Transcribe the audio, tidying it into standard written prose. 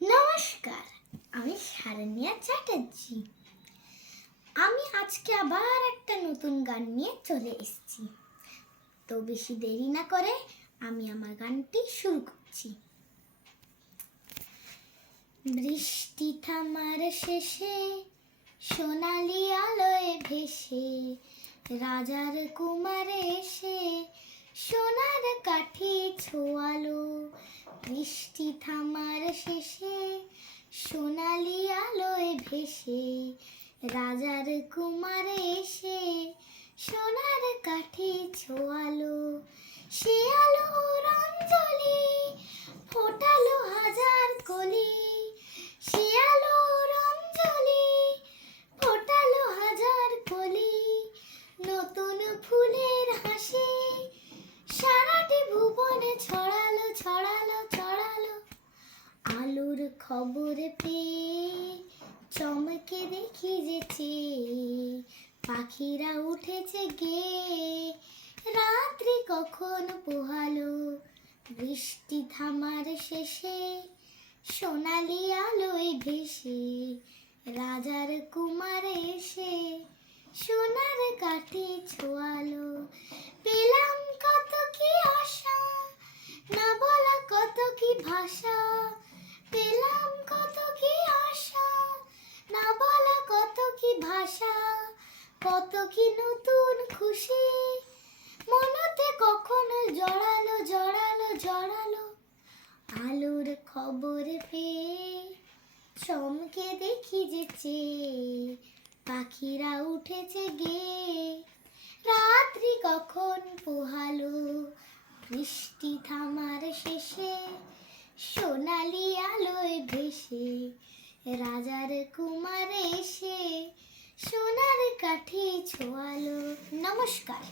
নমস্কার, আমি শারণ্যা চ্যাটার্জি। আমি আজকে আবার একটা নতুন গান নিয়ে চলে এসেছি। তো বেশি দেরি না করে আমি আমার গানটি শুরু করছি। বৃষ্টি থামার শেষে সোনালি আলোয় ভেসে রাজার কুমারে এসে সোনার কাঠি ছোঁয়ালো। বৃষ্টি থামার শেষে সোনালি আলোয় ভেসে রাজার কুমারে এসে সোনার কাঠি ছোঁয়ালো। সে আলোর অঞ্জলি ফোটালো হাজার কলি। সে আলোর অঞ্জলি ফোটালো হাজার কলি। নতুন ফুলের হাসি সারাটি ভুবনে ছড়ালো ছড়ালো ছড়ালো। আলোর খবর পেয়ে চমকে দেখি যেছে পাখিরা উঠেছে গেয়ে রাত্রি কখন পোহালো। বৃষ্টি থামার শেষে সোনালি আলোয় ভেসে রাজার কুমারে এসে সোনার কাঠি ছোঁয়ালো। পেলাম কত কি আশা, না বলা কত কি ভাষা। পেলাম কত কি আশা, না বলা কত কি ভাষা। কত কি নতুন খুশি মনতে কখনো জড়ালো জড়ালো জড়ালো। আলোর খবর পেয়ে চমকে দেখি যেছে পাখিরা উঠেছে গেয়ে রাত্রি কখন পোহালো। বৃষ্টি থামার শেষে সোনালি আলোয় ভেসে রাজার কুমারে এসে সোনার কাঠি ছোঁয়ালো। নমস্কার।